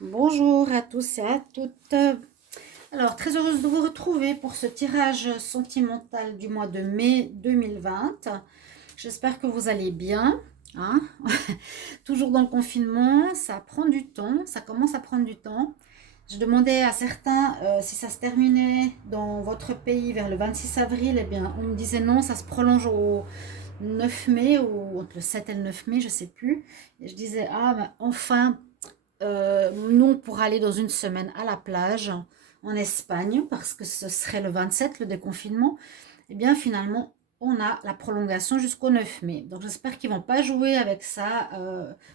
Bonjour à tous et à toutes. Alors, très heureuse de vous retrouver pour ce tirage sentimental du mois de mai 2020. J'espère que vous allez bien, hein. Toujours dans le confinement, ça prend du temps, ça commence à prendre du temps. Je demandais à certains si ça se terminait dans votre pays vers le 26 avril. Eh bien, on me disait non, ça se prolonge au 9 mai ou entre le 7 et le 9 mai, je ne sais plus. Et je disais, ah, ben, enfin, non, pour aller dans une semaine à la plage en Espagne, parce que ce serait le 27, le déconfinement. Et bien finalement, on a la prolongation jusqu'au 9 mai. Donc j'espère qu'ils ne vont pas jouer avec ça,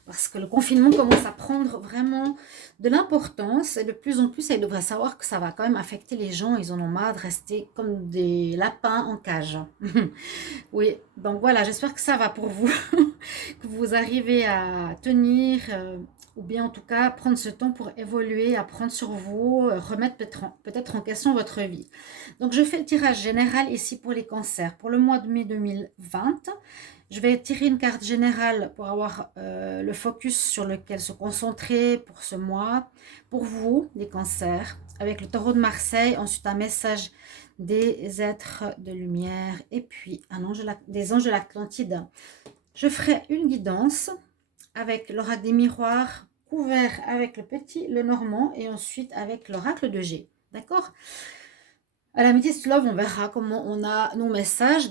parce que le confinement commence à prendre vraiment de l'importance. Et de plus en plus, ils devraient savoir que ça va quand même affecter les gens. Ils en ont marre de rester comme des lapins en cage. Oui, donc voilà, j'espère que ça va pour vous, que vous arrivez à tenir, ou bien en tout cas prendre ce temps pour évoluer, apprendre sur vous, remettre peut-être en question votre vie. Donc je fais le tirage général ici pour les cancers. Pour le mois de mai 2020, je vais tirer une carte générale pour avoir le focus sur lequel se concentrer pour ce mois. Pour vous, les cancers, avec le taureau de Marseille, ensuite un message des êtres de lumière et puis des anges de l'Atlantide. Je ferai une guidance avec l'oracle des miroirs couvert avec le petit Lenormand et ensuite avec l'oracle de G. D'accord? À la Métis Love, on verra comment on a nos messages.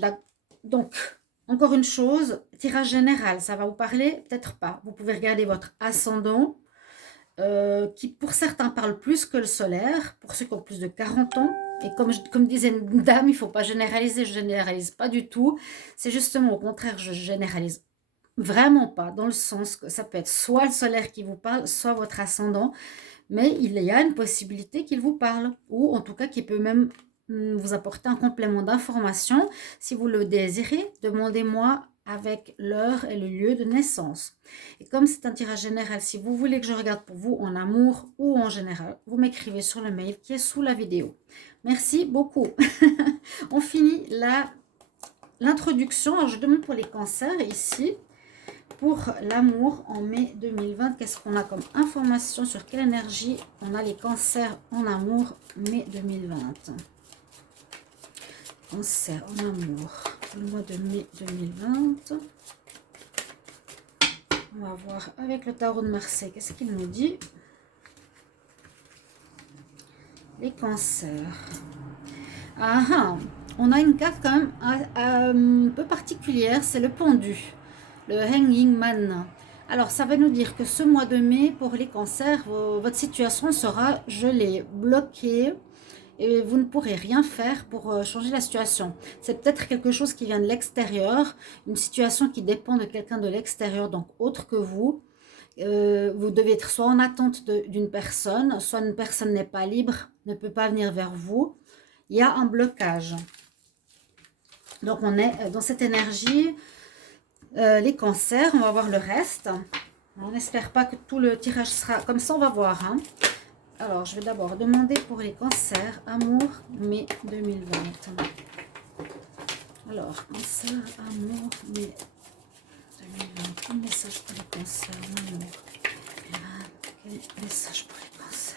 Donc, encore une chose, tirage général, ça va vous parler? Peut-être pas. Vous pouvez regarder votre ascendant, qui pour certains parle plus que le solaire, pour ceux qui ont plus de 40 ans. Et comme disait une dame, il ne faut pas généraliser, je ne généralise pas du tout. C'est justement au contraire, je généralise vraiment pas, dans le sens que ça peut être soit le solaire qui vous parle, soit votre ascendant, mais il y a une possibilité qu'il vous parle, ou en tout cas qu'il peut même vous apporter un complément d'information. Si vous le désirez, demandez-moi avec l'heure et le lieu de naissance. Et comme c'est un tirage général, si vous voulez que je regarde pour vous en amour ou en général, vous m'écrivez sur le mail qui est sous la vidéo. Merci beaucoup. On finit l'introduction. Alors je demande pour les cancers ici. Pour l'amour en mai 2020, qu'est-ce qu'on a comme information sur quelle énergie on a les cancers en amour mai 2020? Cancer en amour, le mois de mai 2020. On va voir avec le tarot de Marseille, qu'est-ce qu'il nous dit? Les cancers. Ah, on a une carte quand même un peu particulière, c'est le pendu, le hanging man. Alors ça va nous dire que ce mois de mai, pour les cancers, votre situation sera gelée, bloquée, et vous ne pourrez rien faire pour changer la situation. C'est peut-être quelque chose qui vient de l'extérieur, une situation qui dépend de quelqu'un de l'extérieur, donc autre que vous. Vous devez être soit en attente d'une personne, soit une personne n'est pas libre, ne peut pas venir vers vous. Il y a un blocage. Donc on est dans cette énergie. Les cancers, on va voir le reste. On n'espère pas que tout le tirage sera comme ça, on va voir. Hein. Alors, je vais d'abord demander pour les cancers, amour, mai 2020. Alors, cancer, amour, mai 2020. Quel message pour les cancers, amour? Quel message pour les cancers?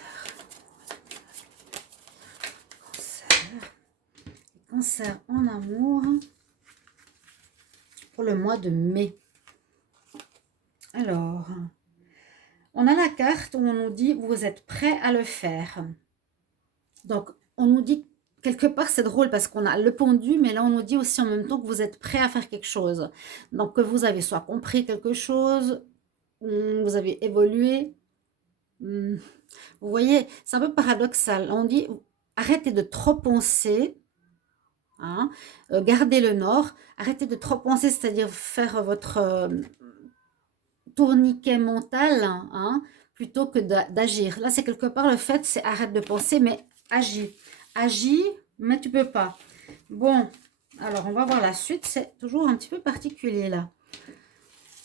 Les cancers en amour pour le mois de mai. Alors, on a la carte où on nous dit vous êtes prêt à le faire. Donc, on nous dit quelque part, c'est drôle parce qu'on a le pendu, mais là on nous dit aussi en même temps que vous êtes prêt à faire quelque chose. Donc, que vous avez soit compris quelque chose, vous avez évolué. Vous voyez, c'est un peu paradoxal. On dit arrêtez de trop penser. Hein, gardez le nord, arrêtez de trop penser, c'est-à-dire faire votre tourniquet mental, hein, plutôt que d'agir. Là, c'est quelque part le fait, c'est arrête de penser, mais agis. Agis, mais tu peux pas. Bon, alors on va voir la suite. C'est toujours un petit peu particulier là.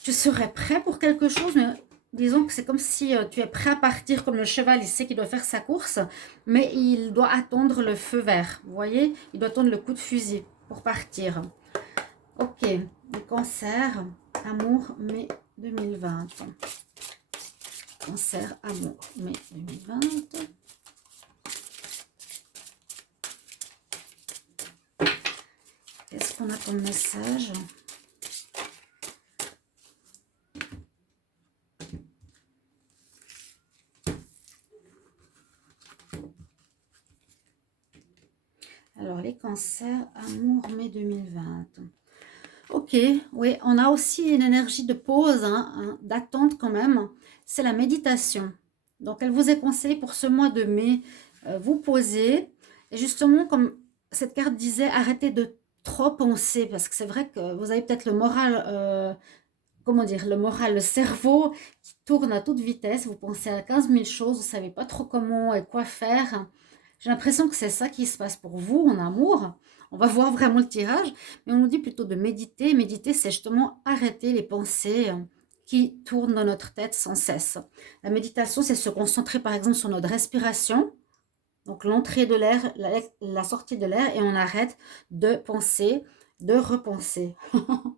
Tu serais prêt pour quelque chose, mais disons que c'est comme si tu es prêt à partir, comme le cheval, il sait qu'il doit faire sa course, mais il doit attendre le feu vert. Vous voyez, il doit attendre le coup de fusil pour partir. Ok, les cancers, amour, mai 2020. Cancer, amour, mai 2020. Qu'est-ce qu'on a comme message? Alors, les cancers, amour, mai 2020. Ok, oui, on a aussi une énergie de pause, d'attente quand même. C'est la méditation. Donc, elle vous est conseillée pour ce mois de mai, vous poser. Et justement, comme cette carte disait, arrêtez de trop penser. Parce que c'est vrai que vous avez peut-être le moral, comment dire, le moral, le cerveau qui tourne à toute vitesse. Vous pensez à 15 000 choses, vous ne savez pas trop comment et quoi faire. J'ai l'impression que c'est ça qui se passe pour vous en amour. On va voir vraiment le tirage, mais on nous dit plutôt de méditer. Méditer, c'est justement arrêter les pensées qui tournent dans notre tête sans cesse. La méditation, c'est se concentrer par exemple sur notre respiration, donc l'entrée de l'air, la sortie de l'air, et on arrête de penser, de repenser. Vous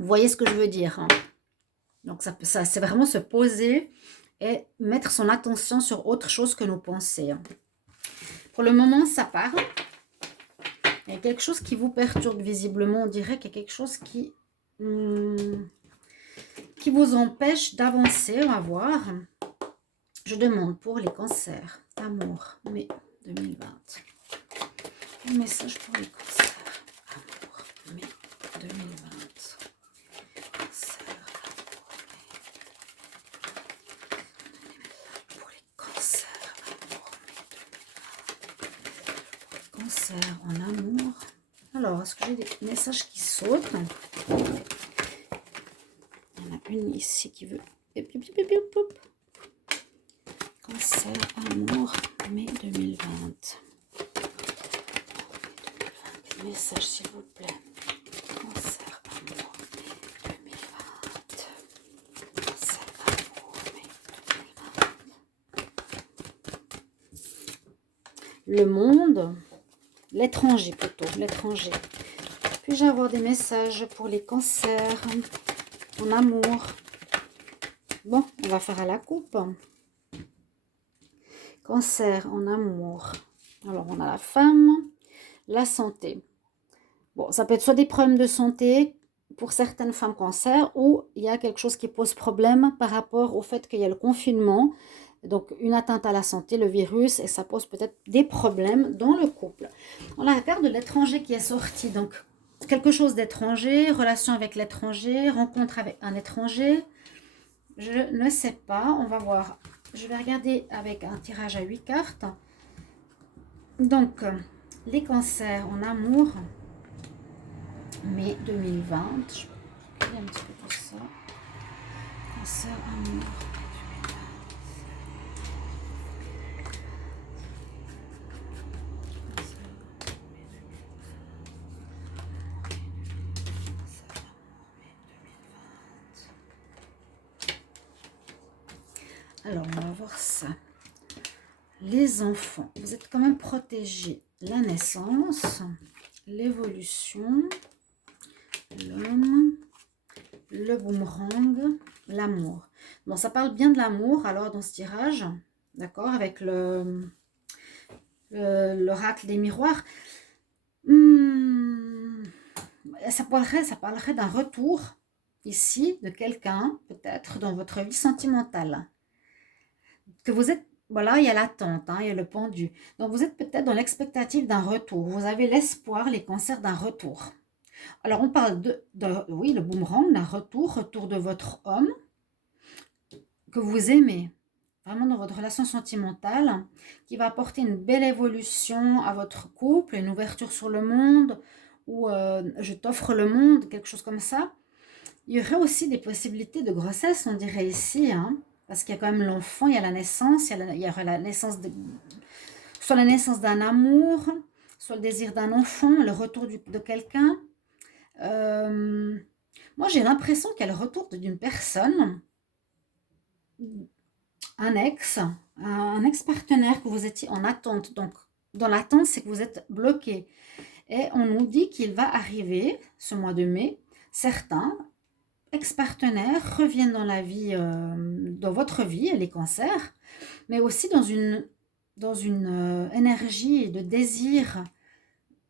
voyez ce que je veux dire, hein? Donc ça c'est vraiment se poser et mettre son attention sur autre chose que nos pensées. Pour le moment, ça part. Il y a quelque chose qui vous perturbe visiblement. On dirait qu'il y a quelque chose qui vous empêche d'avancer. On va voir. Je demande pour les cancers, amour, mai 2020. Un message pour les cancers, amour, mai 2020. Cancer, amour, mai. Pour les cancers, amour, mai 2020. Cancer en amour. Alors, est-ce que j'ai des messages qui sautent? Il y en a une ici qui veut... Cancer, amour, mai 2020. Message s'il vous plaît. Cancer, amour, mai 2020. Cancer, amour, mai 2020. Le monde, l'étranger plutôt, l'étranger. Puis-je avoir des messages pour les cancers en amour? Bon, on va faire à la coupe. Cancer en amour. Alors, on a la femme, la santé. Bon, ça peut être soit des problèmes de santé pour certaines femmes cancer, ou il y a quelque chose qui pose problème par rapport au fait qu'il y a le confinement. Donc, une atteinte à la santé, le virus, et ça pose peut-être des problèmes dans le couple. On a la carte de l'étranger qui est sortie. Donc, quelque chose d'étranger, relation avec l'étranger, rencontre avec un étranger. Je ne sais pas, on va voir. Je vais regarder avec un tirage à 8 cartes. Donc, les cancers en amour, mai 2020. Je vais regarder un petit peu tout ça. Cancer, amour. Alors, on va voir ça. Les enfants, vous êtes quand même protégés. La naissance, l'évolution, l'homme, le boomerang, l'amour. Bon, ça parle bien de l'amour, alors, dans ce tirage, d'accord, avec l'oracle des miroirs. Ça parlerait d'un retour, ici, de quelqu'un, peut-être, dans votre vie sentimentale. Que vous êtes, voilà, il y a l'attente, il y a le pendu. Donc, vous êtes peut-être dans l'expectative d'un retour. Vous avez l'espoir, les cancers, d'un retour. Alors, on parle oui, le boomerang, d'un retour de votre homme que vous aimez, vraiment dans votre relation sentimentale, qui va apporter une belle évolution à votre couple, une ouverture sur le monde, ou je t'offre le monde, quelque chose comme ça. Il y aurait aussi des possibilités de grossesse, on dirait ici, parce qu'il y a quand même l'enfant, il y a la naissance, il y aura la naissance soit la naissance d'un amour, soit le désir d'un enfant, le retour de quelqu'un. Moi, j'ai l'impression qu'il y a le retour d'une personne, un ex-partenaire que vous étiez en attente. Donc, dans l'attente, c'est que vous êtes bloqué. Et on nous dit qu'il va arriver, ce mois de mai, certains, ex-partenaire reviennent dans la vie, dans votre vie, les cancers, mais aussi dans une énergie de désir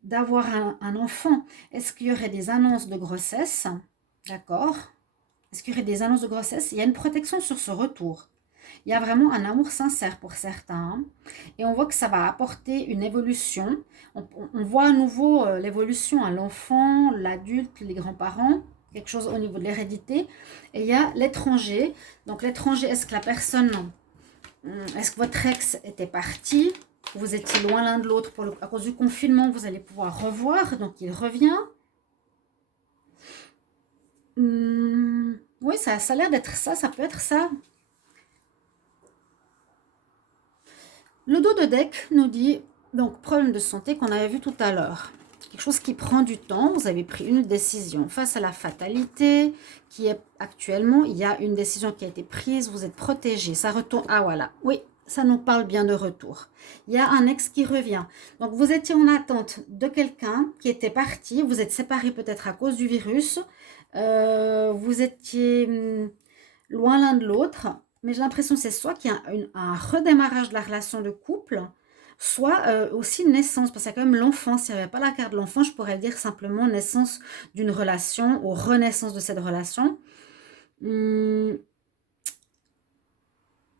d'avoir un enfant. Est-ce qu'il y aurait des annonces de grossesse? D'accord. Est-ce qu'il y aurait des annonces de grossesse? Il y a une protection sur ce retour. Il y a vraiment un amour sincère pour certains. Hein. Et on voit que ça va apporter une évolution. On voit à nouveau l'évolution à l'enfant, l'adulte, les grands-parents, quelque chose au niveau de l'hérédité. Et il y a l'étranger. Donc l'étranger, est-ce que la personne, est-ce que votre ex était parti? Vous étiez loin l'un de l'autre à cause du confinement, vous allez pouvoir revoir. Donc il revient. Oui, ça a l'air d'être ça, ça peut être ça. Le dos de deck nous dit, donc, problème de santé qu'on avait vu tout à l'heure. Quelque chose qui prend du temps. Vous avez pris une décision face à la fatalité qui est actuellement. Il y a une décision qui a été prise. Vous êtes protégé. Ça retourne. Ah, voilà. Oui, ça nous parle bien de retour. Il y a un ex qui revient. Donc, vous étiez en attente de quelqu'un qui était parti. Vous êtes séparés peut-être à cause du virus. Vous étiez loin l'un de l'autre. Mais j'ai l'impression que c'est soit qu'il y a un redémarrage de la relation de couple, soit aussi une naissance, parce qu'il y a quand même l'enfant. S'il n'y avait pas la carte de l'enfant, je pourrais dire simplement naissance d'une relation ou renaissance de cette relation.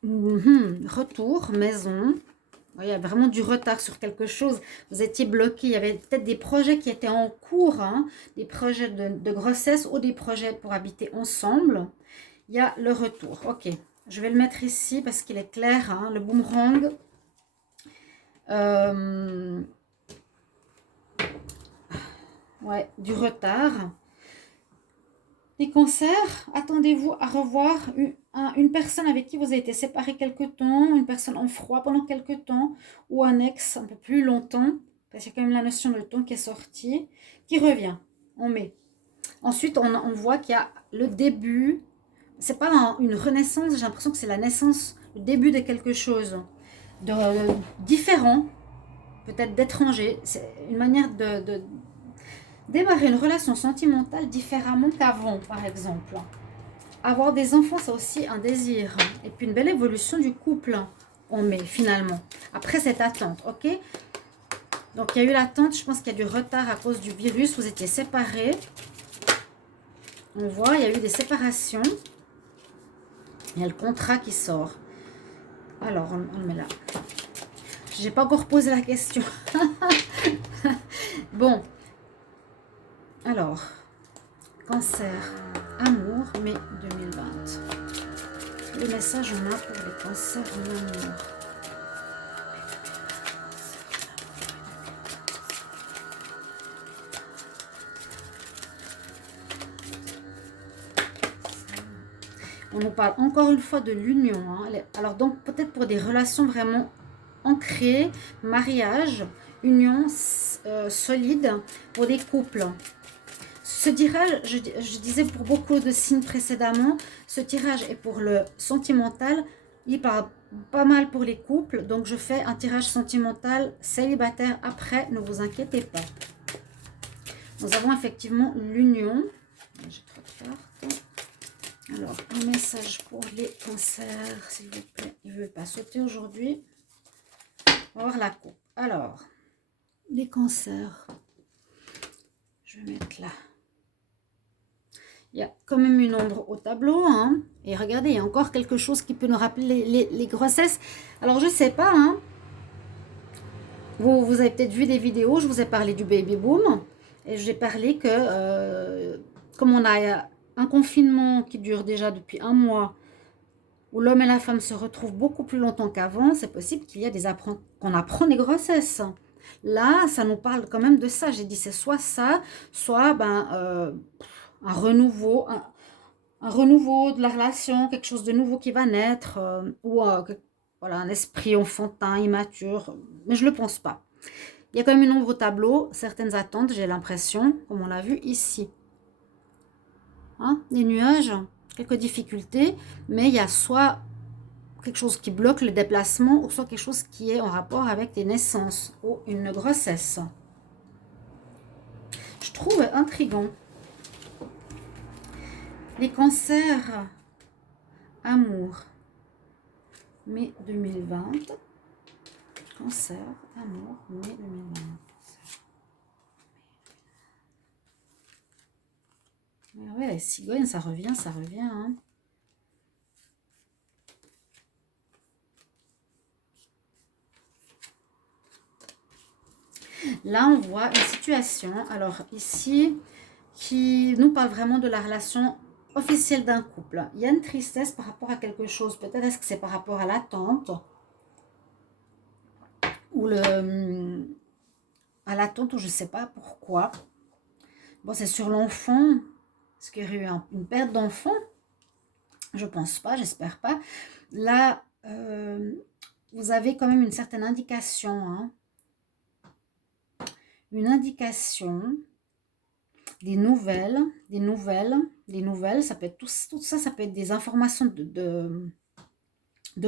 Retour, maison. Il y a vraiment du retard sur quelque chose. Vous étiez bloqué. Il y avait peut-être des projets qui étaient en cours, hein, des projets de grossesse ou des projets pour habiter ensemble. Il y a le retour. Ok, je vais le mettre ici parce qu'il est clair, hein, le boomerang. Ouais, du retard. Les cancers, attendez-vous à revoir une personne avec qui vous avez été séparé quelque temps, une personne en froid pendant quelque temps, ou un ex un peu plus longtemps, parce qu'il y a quand même la notion de temps qui est sortie, qui revient en mai. Ensuite, on voit qu'il y a le début, c'est pas une renaissance, j'ai l'impression que c'est la naissance, le début de quelque chose de différent, peut-être d'étranger. C'est une manière de démarrer une relation sentimentale différemment qu'avant, par exemple. Avoir des enfants, c'est aussi un désir. Et puis une belle évolution du couple en mai, finalement. Après cette attente, ok? Donc il y a eu l'attente, je pense qu'il y a du retard à cause du virus. Vous étiez séparés. On voit, il y a eu des séparations. Il y a le contrat qui sort. Alors, on le met là. Je n'ai pas encore posé la question. Bon. Alors, cancer, amour, mai 2020. Le message on a pour les cancers en amour. On nous parle encore une fois de l'union. Hein. Alors donc peut-être pour des relations vraiment ancrées, mariage, union solide pour des couples. Ce tirage, je disais pour beaucoup de signes précédemment, ce tirage est pour le sentimental. Il parle pas mal pour les couples. Donc je fais un tirage sentimental célibataire après, ne vous inquiétez pas. Nous avons effectivement l'union. J'ai trop de cartes. Alors, un message pour les cancers, s'il vous plaît. Il ne veut pas sauter aujourd'hui. On va voir la coupe. Alors, les cancers. Je vais mettre là. Il y a quand même une ombre au tableau. Hein. Et regardez, il y a encore quelque chose qui peut nous rappeler les grossesses. Alors, je ne sais pas. Hein. Vous avez peut-être vu des vidéos. Je vous ai parlé du baby boom. Et j'ai parlé que, comme on a un confinement qui dure déjà depuis un mois, où l'homme et la femme se retrouvent beaucoup plus longtemps qu'avant, c'est possible qu'il y ait qu'on apprend des grossesses. Là, ça nous parle quand même de ça. J'ai dit c'est soit ça, soit un renouveau, un renouveau de la relation, quelque chose de nouveau qui va naître, ou voilà, un esprit enfantin, immature. Mais je ne le pense pas. Il y a quand même une ombre au tableau, certaines attentes, j'ai l'impression, comme on l'a vu ici. Hein, des nuages, quelques difficultés, mais il y a soit quelque chose qui bloque le déplacement ou soit quelque chose qui est en rapport avec des naissances ou une grossesse. Je trouve intriguant. Les cancers, amour, mai 2020. Cancer, amour, mai 2020. Ouais, les cigognes, ça revient, ça revient. Hein. Là, on voit une situation, alors ici, qui nous parle vraiment de la relation officielle d'un couple. Il y a une tristesse par rapport à quelque chose. Peut-être est-ce que c'est par rapport à l'attente ou à l'attente ou je ne sais pas pourquoi. Bon, c'est sur l'enfant. Est-ce qu'il y aurait eu une perte d'enfant? Je pense pas, j'espère pas. Là, vous avez quand même une certaine indication. Hein. Une indication, des nouvelles, ça peut être tout ça, ça peut être des informations de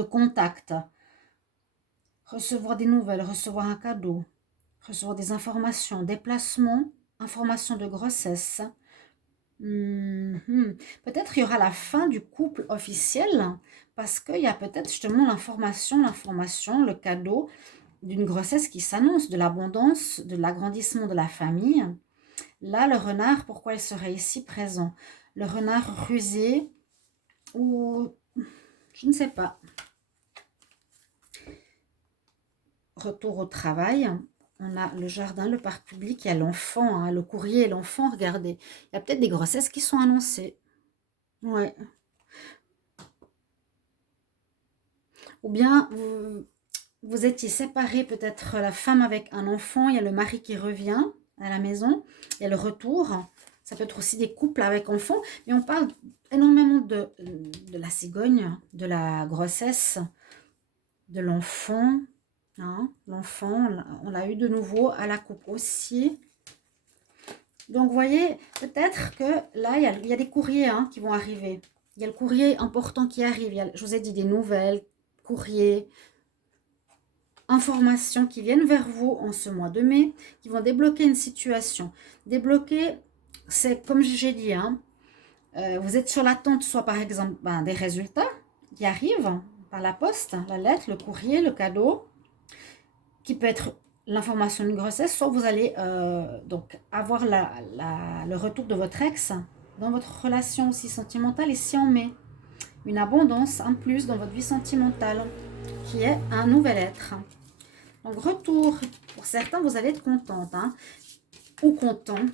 contact. Recevoir des nouvelles, recevoir un cadeau, recevoir des informations, déplacements, informations de grossesse. Peut-être il y aura la fin du couple officiel parce qu'il y a peut-être justement l'information, le cadeau d'une grossesse qui s'annonce, de l'abondance, de l'agrandissement de la famille. Là, le renard, pourquoi il serait ici présent? Le renard rusé ou je ne sais pas. Retour au travail. On a le jardin, le parc public, il y a l'enfant, hein, le courrier et l'enfant, regardez. Il y a peut-être des grossesses qui sont annoncées. Ouais. Ou bien, vous étiez séparés, peut-être la femme avec un enfant, il y a le mari qui revient à la maison, il y a le retour. Ça peut être aussi des couples avec enfants, mais on parle énormément de la cigogne, de la grossesse, de l'enfant. Hein, l'enfant, on l'a eu de nouveau à la coupe aussi. Donc, vous voyez, peut-être que là, il y a des courriers hein, qui vont arriver. Il y a le courrier important qui arrive. Je vous ai dit des nouvelles, courriers, informations qui viennent vers vous en ce mois de mai, qui vont débloquer une situation. Débloquer, c'est comme j'ai dit, hein, vous êtes sur l'attente, soit par exemple des résultats qui arrivent par la poste, la lettre, le courrier, le cadeau, qui peut être l'information d'une grossesse, soit vous allez donc avoir le retour de votre ex dans votre relation aussi sentimentale ici en mai. Une abondance en plus dans votre vie sentimentale qui est un nouvel être. Donc retour, pour certains vous allez être contente hein, ou content,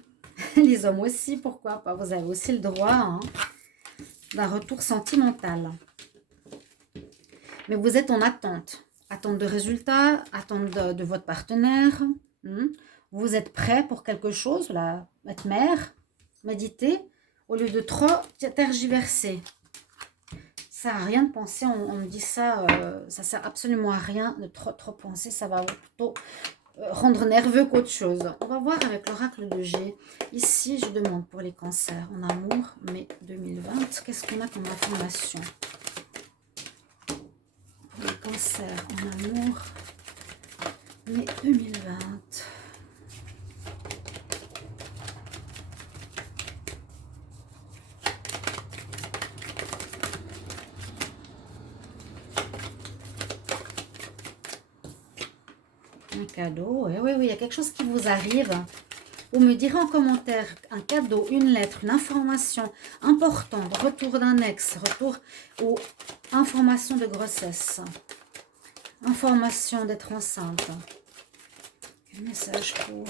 les hommes aussi, pourquoi pas, vous avez aussi le droit hein, d'un retour sentimental. Mais vous êtes en attente. Attente de résultats, attente de votre partenaire. Vous êtes prêt pour quelque chose, là, être mère, méditer, au lieu de trop tergiverser. Ça n'a rien de penser, on me dit ça, ça ne sert absolument à rien de trop penser, ça va plutôt rendre nerveux qu'autre chose. On va voir avec l'oracle de G. Ici, je demande pour les cancers en amour, mai 2020, qu'est-ce qu'on a comme information? Le cancer en amour, mai 2020. Un cadeau, oui, il y a quelque chose qui vous arrive. Vous me direz en commentaire un cadeau, une lettre, une information importante, retour d'un ex, retour ou information de grossesse, information d'être enceinte. Un message pour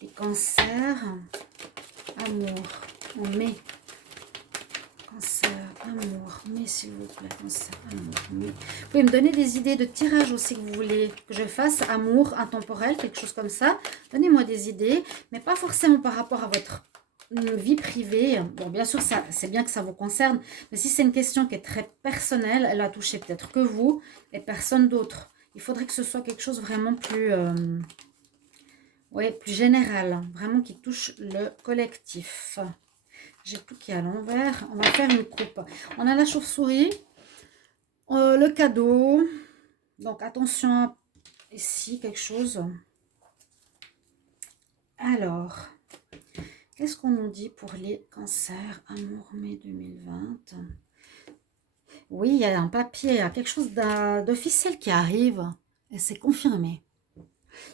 les cancers, amour, en mai. Cancer, amour, mais s'il vous plaît, cancer, amour, mais. Vous pouvez me donner des idées de tirage aussi que vous voulez que je fasse, amour, intemporel, quelque chose comme ça. Donnez-moi des idées, mais pas forcément par rapport à votre vie privée. Bon, bien sûr, c'est bien que ça vous concerne, mais si c'est une question qui est très personnelle, elle a touché peut-être que vous et personne d'autre. Il faudrait que ce soit quelque chose vraiment plus, plus général, vraiment qui touche le collectif. J'ai tout qui est à l'envers. On va faire une coupe. On a la chauve-souris. Le cadeau. Donc, attention. Ici, quelque chose. Alors. Qu'est-ce qu'on nous dit pour les cancers? Amour, mai 2020. Oui, il y a un papier, il y a quelque chose d'officiel qui arrive. Et c'est confirmé. Il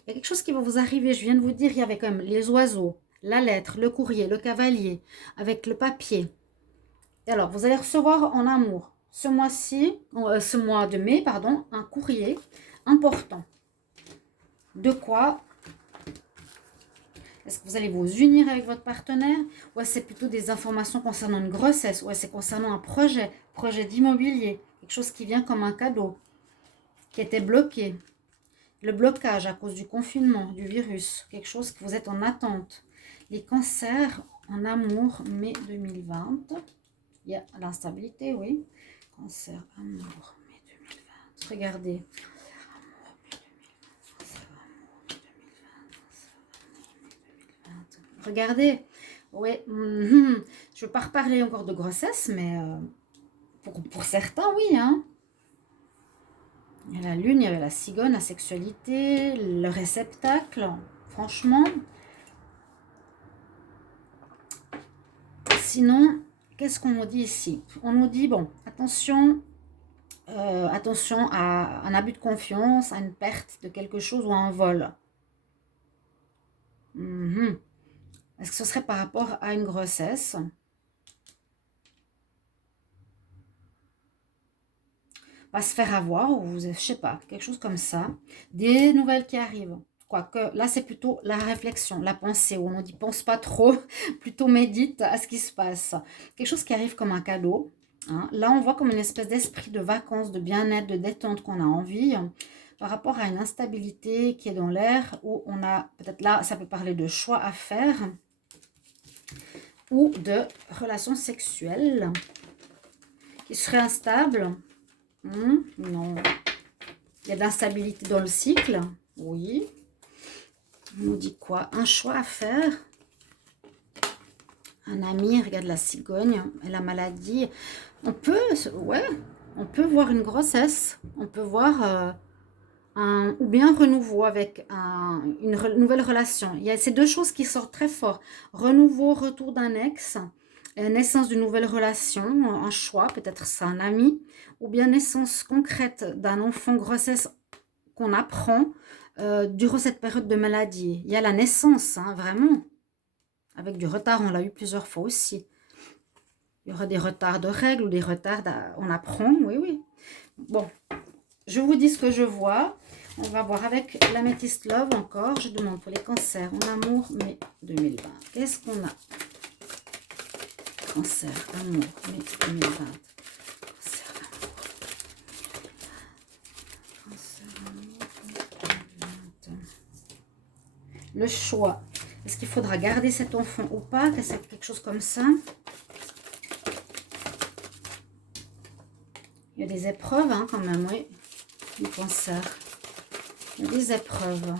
y a quelque chose qui va vous arriver. Je viens de vous dire, il y avait quand même les oiseaux, la lettre, le courrier, le cavalier, avec le papier. Et alors, vous allez recevoir en amour, ce mois-ci, ce mois de mai, pardon, un courrier important. De quoi? Est-ce que vous allez vous unir avec votre partenaire? Ou c'est plutôt des informations concernant une grossesse? Ou c'est concernant un projet d'immobilier? Quelque chose qui vient comme un cadeau, qui était bloqué. Le blocage à cause du confinement, du virus. Quelque chose que vous êtes en attente. Les cancers en amour, mai 2020. Il y a l'instabilité, oui. Cancer, amour, mai 2020. Regardez. Regardez, oui, je ne veux pas reparler encore de grossesse, mais pour certains, oui. Hein. Il y a la lune, il y avait la cigogne, la sexualité, le réceptacle. Franchement, sinon, qu'est-ce qu'on nous dit ici? On nous dit, bon, attention, attention à un abus de confiance, à une perte de quelque chose ou à un vol. Est-ce que ce serait par rapport à une grossesse? Pas se faire avoir, ou je sais pas, quelque chose comme ça. Des nouvelles qui arrivent. Quoique, là, c'est plutôt la réflexion, la pensée, où on dit pense pas trop, plutôt médite à ce qui se passe. Quelque chose qui arrive comme un cadeau. Hein. Là, on voit comme une espèce d'esprit de vacances, de bien-être, de détente qu'on a envie, par rapport à une instabilité qui est dans l'air, où on a, peut-être là, ça peut parler de choix à faire, ou de relations sexuelles qui seraient instables. Non. Il y a de l'instabilité dans le cycle. Oui. On nous dit quoi? Un choix à faire. Un ami, regarde la cigogne et la maladie. On peut, ouais, on peut voir une grossesse. On peut voir ou bien un renouveau avec une nouvelle relation. Il y a ces deux choses qui sortent très fort. Renouveau, retour d'un ex. Naissance d'une nouvelle relation, un choix, peut-être c'est un ami, ou bien naissance concrète d'un enfant, grossesse qu'on apprend durant cette période de maladie. Il y a la naissance, hein, vraiment, avec du retard, on l'a eu plusieurs fois aussi. Il y aura des retards de règles ou des retards, on apprend, oui, oui. Bon, je vous dis ce que je vois. On va voir avec l'améthyste love encore. Je demande pour les cancers en amour, mai 2020. Qu'est-ce qu'on a? Cancer, amour, mai 2020. Cancer, amour. Cancer, amour, 2020. Le choix. Est-ce qu'il faudra garder cet enfant ou pas? Que c'est quelque chose comme ça. Il y a des épreuves, hein, quand même, oui. Le cancer. Il y a des épreuves.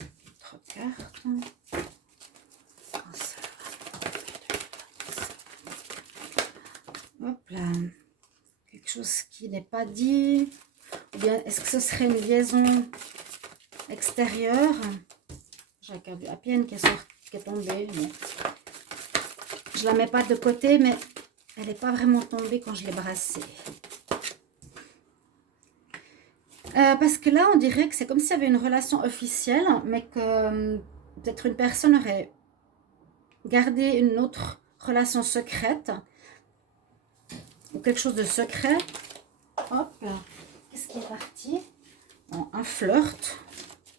Autre carte. Hop là. Quelque chose qui n'est pas dit. Ou bien, est-ce que ce serait une liaison extérieure? J'ai la pienne qui est tombée. Mais je la mets pas de côté, mais elle n'est pas vraiment tombée quand je l'ai brassée. Parce que là, on dirait que c'est comme s'il y avait une relation officielle, mais que peut-être une personne aurait gardé une autre relation secrète. Ou quelque chose de secret. Hop là. Qu'est-ce qui est parti? Bon, un flirt.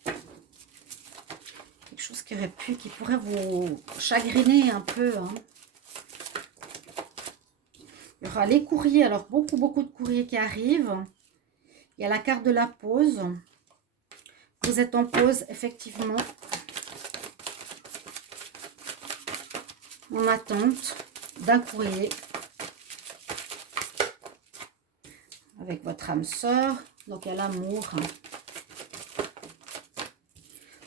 Quelque chose qui pourrait vous chagriner un peu. Hein. Il y aura les courriers. Alors, beaucoup de courriers qui arrivent. Il y a la carte de la pause. Vous êtes en pause, effectivement. En attente d'un courrier. Avec votre âme sœur. Donc, il y a l'amour.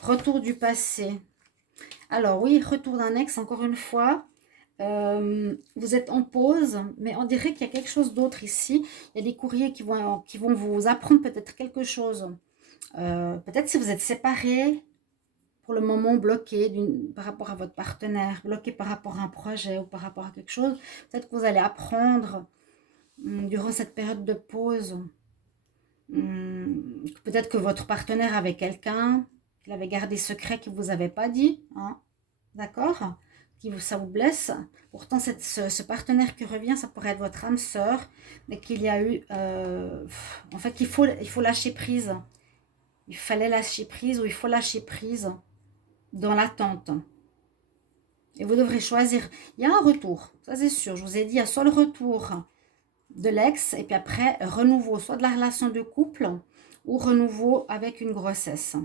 Retour du passé. Alors, oui, retour d'un ex, encore une fois. Vous êtes en pause, mais on dirait qu'il y a quelque chose d'autre ici. Il y a des courriers qui vont vous apprendre peut-être quelque chose. Peut-être si vous êtes séparés, pour le moment bloqué par rapport à votre partenaire, bloqué par rapport à un projet ou par rapport à quelque chose. Peut-être que vous allez apprendre durant cette période de pause. Peut-être que votre partenaire avait quelqu'un, qu'il avait gardé secret, qu'il ne vous avait pas dit. Hein, d'accord, ça vous blesse. Pourtant, ce partenaire qui revient, ça pourrait être votre âme sœur, mais qu'il y a eu... en fait, il faut lâcher prise. Il fallait lâcher prise ou il faut lâcher prise dans l'attente. Et vous devrez choisir. Il y a un retour, ça c'est sûr. Je vous ai dit, il y a soit le retour de l'ex et puis après, renouveau, soit de la relation de couple ou renouveau avec une grossesse.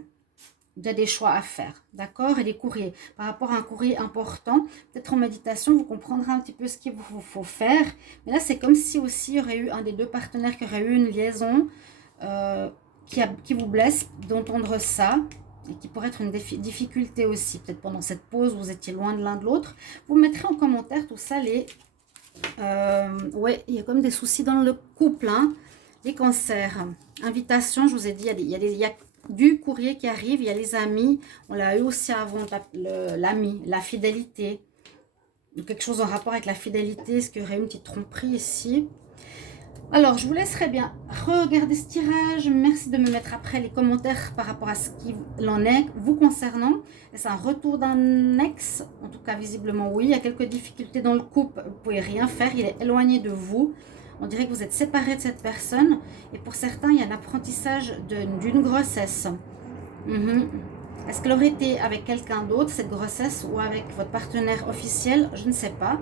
Il y a des choix à faire, d'accord? Et les courriers, par rapport à un courrier important, peut-être en méditation, vous comprendrez un petit peu ce qu'il vous faut faire. Mais là, c'est comme si aussi il y aurait eu un des deux partenaires qui aurait eu une liaison qui vous blesse d'entendre ça et qui pourrait être une difficulté aussi. Peut-être pendant cette pause, vous étiez loin de l'un de l'autre. Vous mettrez en commentaire tout ça, ouais, il y a comme des soucis dans le couple, hein. Les cancers. Invitation, je vous ai dit, il y a du courrier qui arrive, il y a les amis, on l'a eu aussi avant, l'ami, la fidélité, quelque chose en rapport avec la fidélité, est-ce qu'il y aurait une petite tromperie ici? Alors, je vous laisserai bien regarder ce tirage, merci de me mettre après les commentaires par rapport à ce qu'il en est vous concernant. Est-ce un retour d'un ex? En tout cas, visiblement oui, il y a quelques difficultés dans le couple, vous ne pouvez rien faire, il est éloigné de vous. On dirait que vous êtes séparés de cette personne. Et pour certains, il y a un apprentissage d'une grossesse. Est-ce qu'elle aurait été avec quelqu'un d'autre, cette grossesse, ou avec votre partenaire officiel? Je ne sais pas.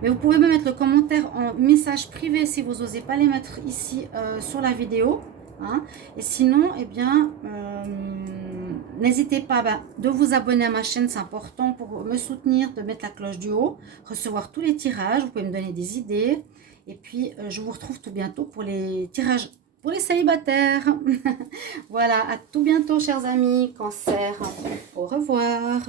Mais vous pouvez me mettre le commentaire en message privé si vous n'osez pas les mettre ici sur la vidéo. Hein. Et sinon, eh bien, n'hésitez pas de vous abonner à ma chaîne, c'est important pour me soutenir, de mettre la cloche du haut, recevoir tous les tirages, vous pouvez me donner des idées. Et puis, je vous retrouve tout bientôt pour les tirages pour les célibataires. Voilà, à tout bientôt, chers amis. Cancer, au revoir.